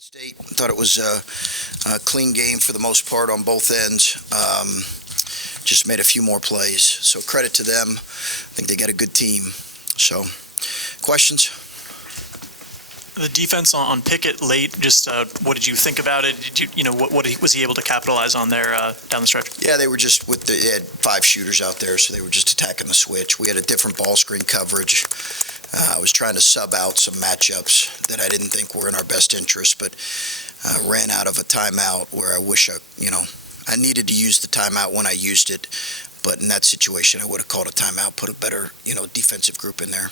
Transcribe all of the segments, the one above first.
State thought it was a clean game for the most part on both ends. Just made a few more plays, so credit to them. I think they got a good team. So, questions? The defense on Pickett late, just what did you think about it? Did you, what was he able to capitalize on there down the stretch? Yeah, they were just they had 5 shooters out there, so they were just attacking the switch. We had a different ball screen coverage. I was trying to sub out some matchups that I didn't think were in our best interest, but ran out of a timeout where I wish I needed to use the timeout when I used it, but in that situation I would have called a timeout, put a better defensive group in there.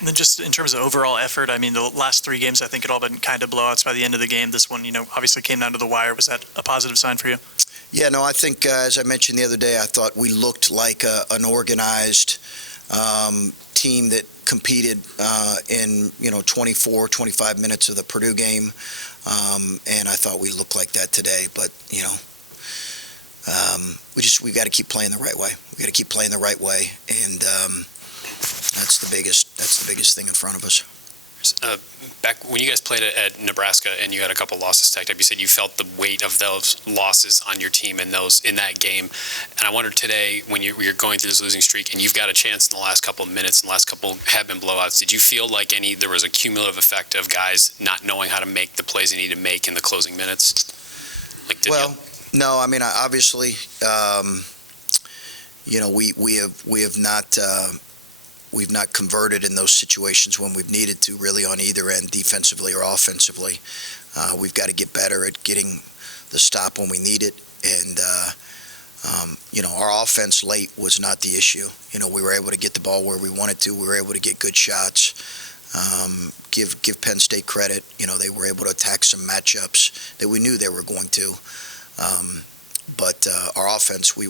And then just in terms of overall effort, I mean, the last 3 games I think it all been kind of blowouts by the end of the game. This one, obviously came down to the wire. Was that a positive sign for you? Yeah, no, I think as I mentioned the other day, I thought we looked like an organized team that competed in 24, 25 minutes of the Purdue game, and I thought we looked like that today. But we got to keep playing the right way. We got to keep playing the right way, and that's the biggest thing in front of us. Back when you guys played at Nebraska and you had a couple losses stacked up, you said you felt the weight of those losses on your team in that game. And I wonder today, when you're going through this losing streak and you've got a chance in the last couple of minutes, and the last couple have been blowouts, did you feel like there was a cumulative effect of guys not knowing how to make the plays they need to make in the closing minutes? No, I mean, obviously, we have not. We've not converted in those situations when we've needed to, really, on either end, defensively or offensively. We've got to get better at getting the stop when we need it. And, our offense late was not the issue. We were able to get the ball where we wanted to. We were able to get good shots. Give Penn State credit. They were able to attack some matchups that we knew they were going to. But our offense, we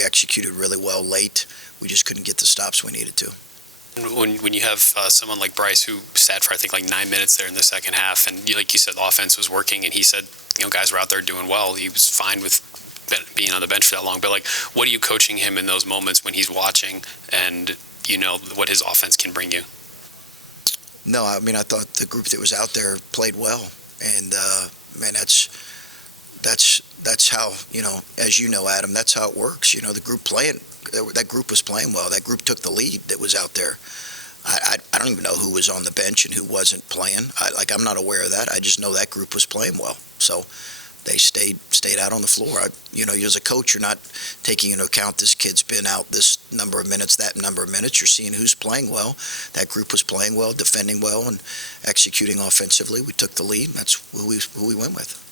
executed really well late. We just couldn't get the stops we needed to. When you have someone like Bryce who sat for I think like 9 minutes there in the second half, and like you said, the offense was working, and he said, guys were out there doing well. He was fine with being on the bench for that long. But what are you coaching him in those moments when he's watching, and what his offense can bring you? No, I mean, I thought the group that was out there played well, and man, that's how as you know, Adam, that's how it works. The group playing. That group was playing well. That group took the lead that was out there. I don't even know who was on the bench and who wasn't playing. I'm not aware of that. I just know that group was playing well. So they stayed out on the floor. As a coach, you're not taking into account this kid's been out this number of minutes, that number of minutes. You're seeing who's playing well. That group was playing well, defending well, and executing offensively. We took the lead. And that's who we went with.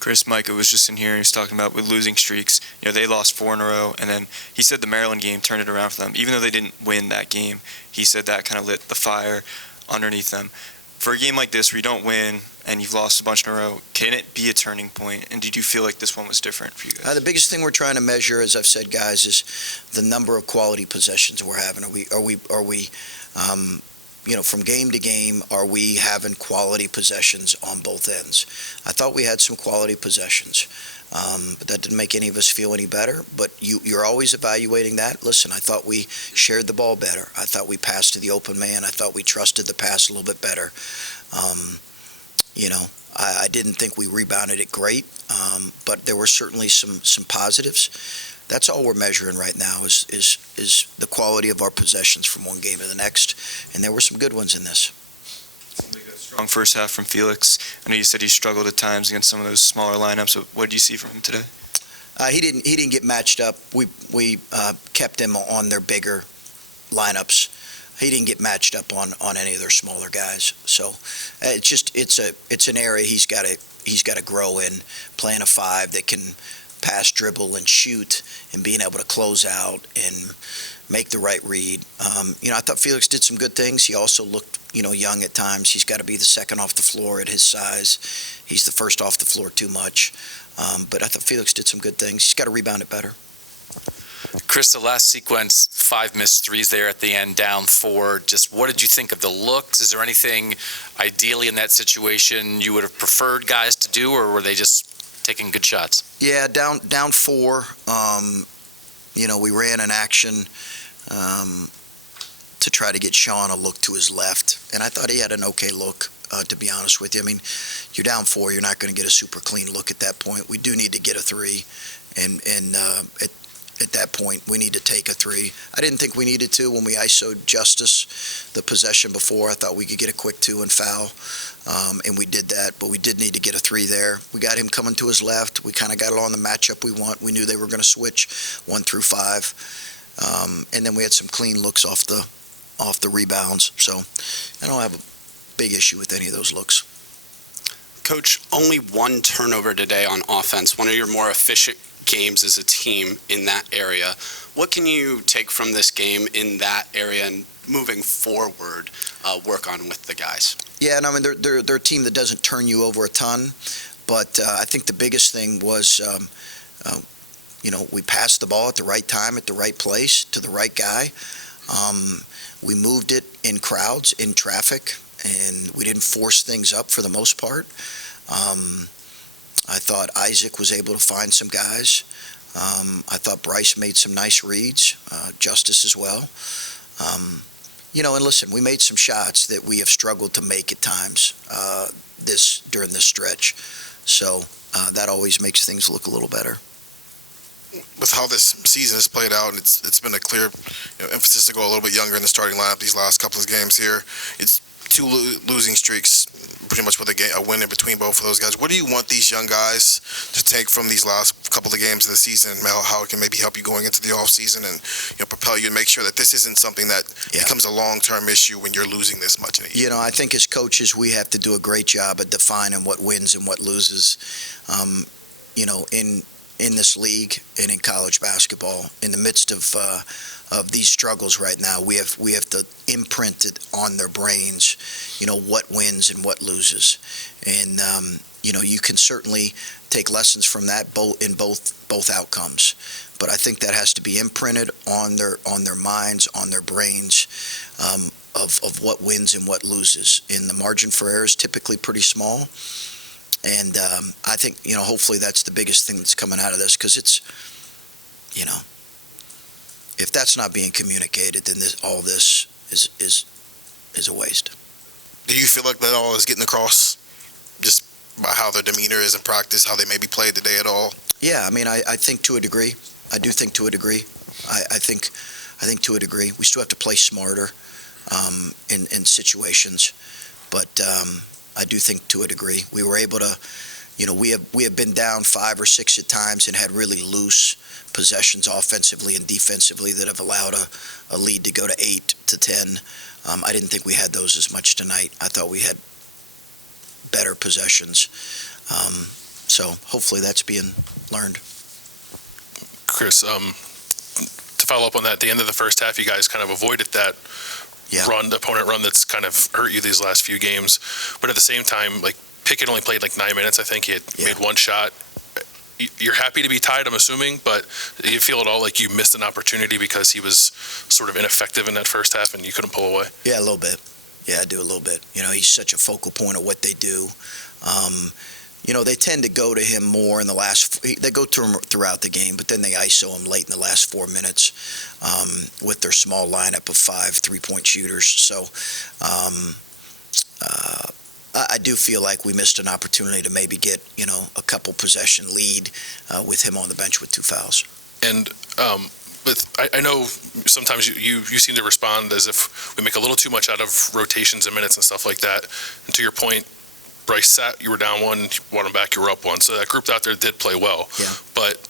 Chris, Micah was just in here, he was talking about with losing streaks, they lost 4 in a row, and then he said the Maryland game turned it around for them. Even though they didn't win that game, he said that kind of lit the fire underneath them. For a game like this where you don't win and you've lost a bunch in a row, can it be a turning point? And did you feel like this one was different for you guys? The biggest thing we're trying to measure, as I've said, guys, is the number of quality possessions we're having. Are we from game to game, are we having quality possessions on both ends? I thought we had some quality possessions, but that didn't make any of us feel any better. But you're always evaluating that. Listen, I thought we shared the ball better. I thought we passed to the open man. I thought we trusted the pass a little bit better. I didn't think we rebounded it great, but there were certainly some positives. That's all we're measuring right now is the quality of our possessions from one game to the next, and there were some good ones in this. Strong first half from Felix. I know you said he struggled at times against some of those smaller lineups. So what did you see from him today? He didn't get matched up. We kept him on their bigger lineups. He didn't get matched up on any of their smaller guys. So it's an area he's got to grow in, playing a 5 that can pass, dribble, and shoot, and being able to close out and make the right read. I thought Felix did some good things. He also looked, young at times. He's got to be the second off the floor at his size. He's the first off the floor too much. But I thought Felix did some good things. He's got to rebound it better. Chris, the last sequence, 5 missed threes there at the end, down 4. Just what did you think of the looks? Is there anything ideally in that situation you would have preferred guys to do, or were they just taking good shots? Yeah, down 4. We ran an action to try to get Sean a look to his left, and I thought he had an okay look. to be honest with you. I mean, you're down 4, you're not going to get a super clean look at that point. We do need to get a 3, and at that point, we need to take a 3. I didn't think we needed to when we ISO'd Justice the possession before. I thought we could get a quick 2 and foul, and we did that, but we did need to get a 3 there. We got him coming to his left. We kind of got it on the matchup we want. We knew they were going to switch 1 through 5, and then we had some clean looks off the rebounds. So I don't have a big issue with any of those looks. Coach, only 1 turnover today on offense, one of your more efficient games as a team in that area. What can you take from this game in that area and moving forward work on with the guys? Yeah, and I mean, they're a team that doesn't turn you over a ton, but I think the biggest thing was, we passed the ball at the right time, at the right place, to the right guy. We moved it in crowds, in traffic, and we didn't force things up for the most part. I thought Isaac was able to find some guys. I thought Bryce made some nice reads, Justice as well. And listen, we made some shots that we have struggled to make at times during this stretch. So that always makes things look a little better. With how this season has played out, and it's been a clear emphasis to go a little bit younger in the starting lineup these last couple of games here. It's 2 losing streaks, pretty much with a win in between both of those guys. What do you want these young guys to take from these last couple of games of the season, and how it can maybe help you going into the offseason and propel you and make sure that this isn't something that becomes a long-term issue when you're losing this much in a year? I think as coaches, we have to do a great job at defining what wins and what loses. In this league and in college basketball, in the midst of these struggles right now, we have to imprint it on their brains, what wins and what loses. And, you can certainly take lessons from that in both outcomes. But I think that has to be imprinted on their minds, on their brains, of what wins and what loses. And the margin for error is typically pretty small. And I think, hopefully that's the biggest thing that's coming out of this, because it's, if that's not being communicated, then all this is a waste. Do you feel like that all is getting across just by how their demeanor is in practice, how they maybe played today at all? Yeah, I mean, I think to a degree. I do think to a degree. I think to a degree. We still have to play smarter in situations, but I do think to a degree. We were able to, we have been down 5 or 6 at times and had really loose possessions offensively and defensively that have allowed a lead to go to 8 to 10. I didn't think we had those as much tonight. I thought we had better possessions. So hopefully that's being learned. Chris, to follow up on that, at the end of the first half, you guys kind of avoided that opponent run that's kind of hurt you these last few games. But at the same time, Pickett only played 9 minutes. I think he had made 1 shot. You're happy to be tied, I'm assuming, but do you feel at all like you missed an opportunity because he was sort of ineffective in that first half and you couldn't pull away? Yeah, a little bit. Yeah, I do a little bit. He's such a focal point of what they do. They tend to go to him more in the last. They go to him throughout the game, but then they ISO him late in the last 4 minutes with their small lineup of 5 3-point shooters. So I do feel like we missed an opportunity to maybe get a couple possession lead with him on the bench with 2 fouls. And I know sometimes you seem to respond as if we make a little too much out of rotations and minutes and stuff like that. And to your point, Bryce sat, you were down 1, you brought him back, you were up 1. So that group out there did play well. Yeah. But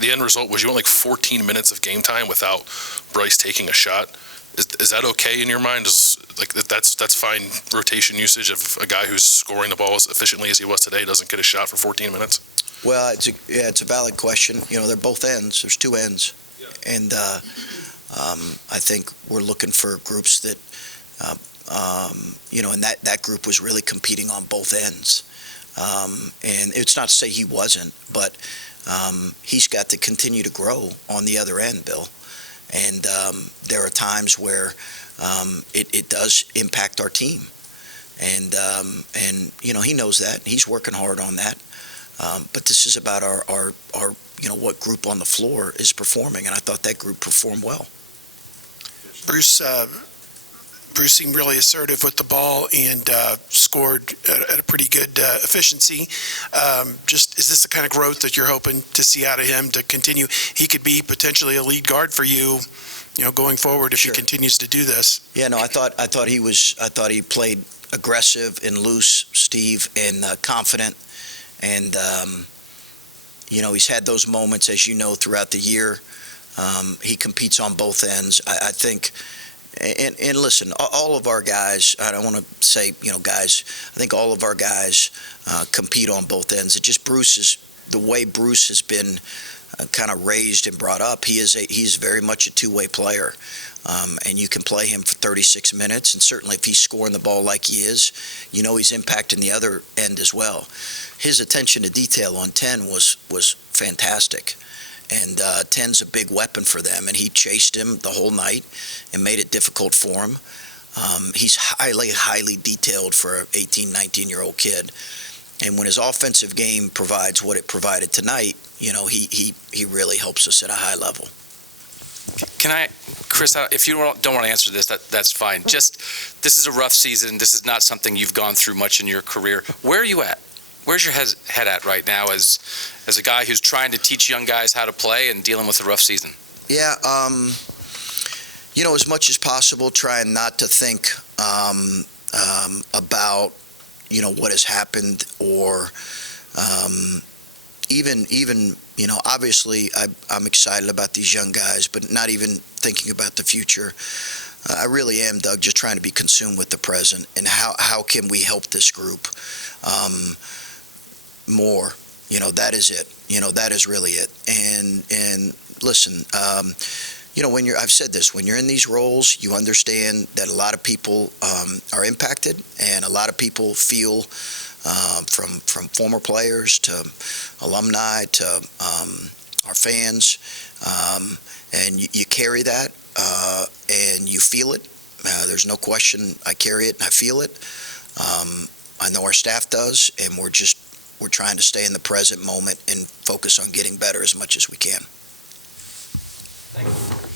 the end result was you went 14 minutes of game time without Bryce taking a shot. Is that okay in your mind? That's fine rotation usage of a guy who's scoring the ball as efficiently as he was today doesn't get a shot for 14 minutes? Well, it's a valid question. They're both ends. There's 2 ends. Yeah. And I think we're looking for groups that and that group was really competing on both ends. And it's not to say he wasn't, but he's got to continue to grow on the other end, Bill. And there are times where it does impact our team. And he knows that. He's working hard on that. But this is about our what group on the floor is performing. And I thought that group performed well. Bruce, Bruce seemed really assertive with the ball and scored at a pretty good efficiency. Just is this the kind of growth that you're hoping to see out of him to continue? He could be potentially a lead guard for you, going forward if Sure. he continues to do this. Yeah, no, I thought he played aggressive and loose, Steve, and confident. And, he's had those moments, as you know, throughout the year. He competes on both ends. I think, and listen, all of our guys, I don't want to say, guys, I think all of our guys compete on both ends. It just the way Bruce has been kind of raised and brought up, he's very much a two-way player. And you can play him for 36 minutes, and certainly if he's scoring the ball like he is, he's impacting the other end as well. His attention to detail on 10 was fantastic, and 10's a big weapon for them, and he chased him the whole night and made it difficult for him. He's highly detailed for an 18, 19-year-old kid, and when his offensive game provides what it provided tonight, he really helps us at a high level. Chris, if you don't want to answer this, that's fine. Just, this is a rough season. This is not something you've gone through much in your career. Where are you at? Where's your head at right now as a guy who's trying to teach young guys how to play and dealing with a rough season? Yeah, as much as possible, trying not to think about, what has happened or even obviously I'm excited about these young guys, but not even thinking about the future. I really am, Doug, just trying to be consumed with the present and how can we help this group more. That is it. That is really it. And listen, I've said this, when you're in these roles, you understand that a lot of people are impacted, and a lot of people feel from former players to alumni to our fans, and you carry that and you feel it. There's no question. I carry it and I feel it. I know our staff does, and we're trying to stay in the present moment and focus on getting better as much as we can. Thank you.